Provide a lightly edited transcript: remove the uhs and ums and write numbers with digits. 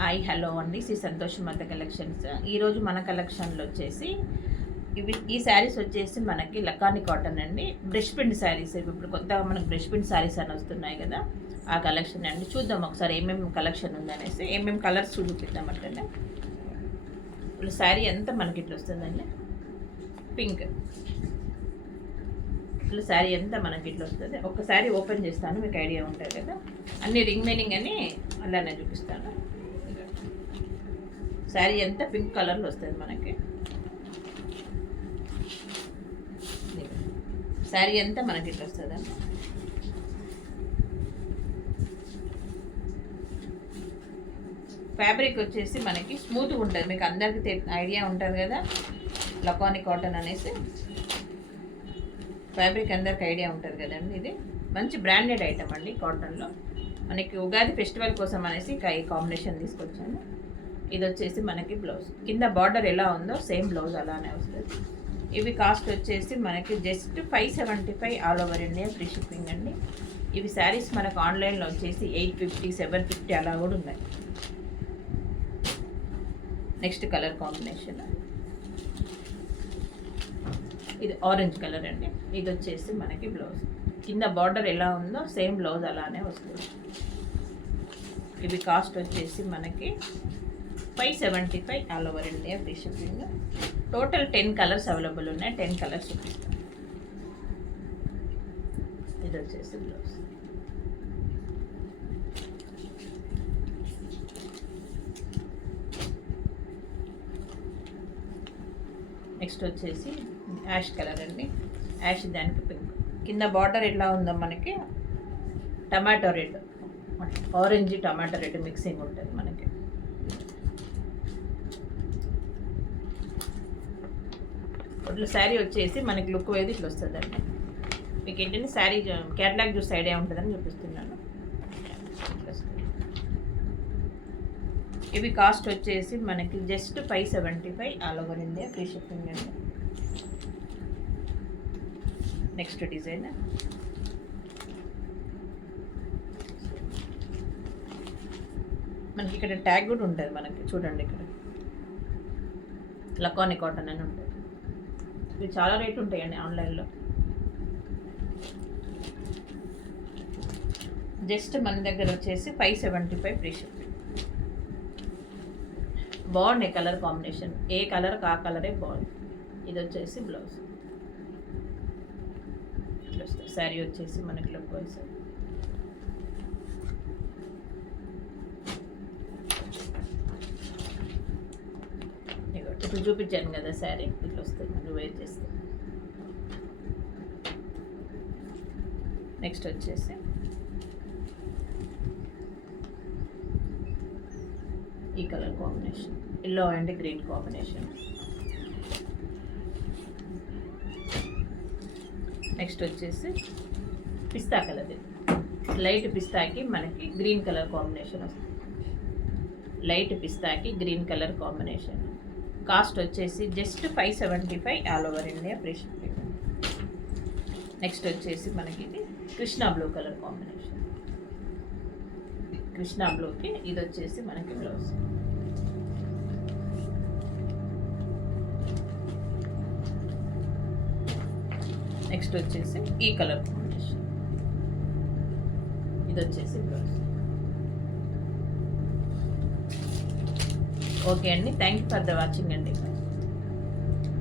Hi hello అండి, శ్రీ సంతోష్ మత collections. ఈరోజు మన కలెక్షన్లో వచ్చేసి ఈ శారీస్ వచ్చేసి మనకి లకాని కాటన్ అండి. బ్రష్ ప్రింట్ శారీస్ ఇప్పుడు కొత్తగా మనకు బ్రష్ ప్రింట్ శారీస్ అని వస్తున్నాయి కదా, ఆ కలెక్షన్ అండి. చూద్దాం ఒకసారి ఏమేమి కలెక్షన్ ఉందనేసి, ఏమేమి కలర్స్ చూపిద్దామంటే. ఇప్పుడు శారీ అంతా మనకి ఇట్లా వస్తుందండి, పింక్. ఇట్లా శారీ అంతా మనకి ఇట్లా వస్తుంది. ఒక శారీ ఓపెన్ చేస్తాను, మీకు ఐడియా ఉంటుంది కదా. అన్ని రింగ్ అని అలానే చూపిస్తాను. శారీ అంతా పింక్ కలర్లో వస్తుంది మనకి. శారీ అంతా మనకి ఇట్లా వస్తుంది అండి. ఫ్యాబ్రిక్ వచ్చేసి మనకి స్మూత్గా ఉంటుంది, మీకు అందరికీ ఐడియా ఉంటుంది కదా, లకాని కాటన్ అనేసి. ఫ్యాబ్రిక్ అందరికి ఐడియా ఉంటుంది కదండి. ఇది మంచి బ్రాండెడ్ ఐటమ్ అండి కాటన్లో. మనకి ఉగాది ఫెస్టివల్ కోసం అనేసి ఈ కాంబినేషన్ తీసుకొచ్చాను. ఇది వచ్చేసి మనకి బ్లౌజ్, కింద బార్డర్ ఎలా ఉందో సేమ్ బ్లౌజ్ అలానే వస్తుంది. ఇవి కాస్ట్ వచ్చేసి మనకి just 575 all over India, free shipping అండి. ఇవి శారీస్ మనకు ఆన్లైన్లో వచ్చేసి 850, 750 అలా కూడా ఉన్నాయి. నెక్స్ట్ కలర్ కాంబినేషన్ ఇది ఆరెంజ్ కలర్ అండి. ఇది వచ్చేసి మనకి బ్లౌజ్, కింద బార్డర్ ఎలా ఉందో సేమ్ బ్లౌజ్ అలానే వస్తుంది. ఇవి కాస్ట్ వచ్చేసి మనకి 575 all over India, free shipping. Total 10 colours available ఉన్నాయి. 10 కలర్స్ చూపిస్తాను. ఇది వచ్చేసి బ్లౌజ్. నెక్స్ట్ వచ్చేసి యాష్ కలర్ అండి. యాష్ దానికి పింక్, కింద బార్డర్ ఎట్లా ఉందో మనకి tomato red, orange tomato red mixing ఉంటుంది మనకి. ఇట్లా శారీ వచ్చేసి మనకి లుక్ వేది ఇట్లా వస్తుందండి. మీకు ఏంటంటే శారీ క్యాటలాగ్ చూసి ఐడియా ఉంటుందని చూపిస్తున్నాను. ఇవి కాస్ట్ వచ్చేసి మనకి just 575 all over India, free shipping అండి. నెక్స్ట్ డిజైన్ మనకి ఇక్కడ ట్యాగ్ కూడా ఉంటుంది మనకి, చూడండి ఇక్కడ లకాని కాటన్ అని ఉంటుంది. ఇవి చాలా రేట్ ఉంటాయండి ఆన్లైన్లో. జస్ట్ మన దగ్గర వచ్చేసి 575 ఫ్రీ షిప్పింగ్. బాగున్నాయి కలర్ కాంబినేషన్, ఏ కలర్ ఆ కలరే బాగుంది. ఇది వచ్చేసి బ్లౌజ్. శారీ వచ్చేసి మనకి లుక్ వైజ్ ఇప్పుడు చూపించాను కదా శారీ, ఇట్లా వస్తుంది మనం వేర్ చేస్తే. నెక్స్ట్ వచ్చేసి ఈ colour combination, yellow and green combination. Next వచ్చేసి పిస్తా కలర్, లైట్ పిస్తాకి మనకి గ్రీన్ కలర్ కాంబినేషన్ వస్తుంది. లైట్ పిస్తాకి గ్రీన్ కలర్ కాంబినేషన్. కాస్ట్ వచ్చేసి just 575 all over India, free shipping. Next వచ్చేసి మనకి ఇది Krishna blue colour combination. Krishna బ్లూకి ఇది వచ్చేసి మనకి బ్లౌజ్. నెక్స్ట్ వచ్చేసి ఈ కలర్ కాంబినేషన్, ఇది వచ్చేసి బ్లౌజ్. ఓకే అండి, thank you for the watching అండి.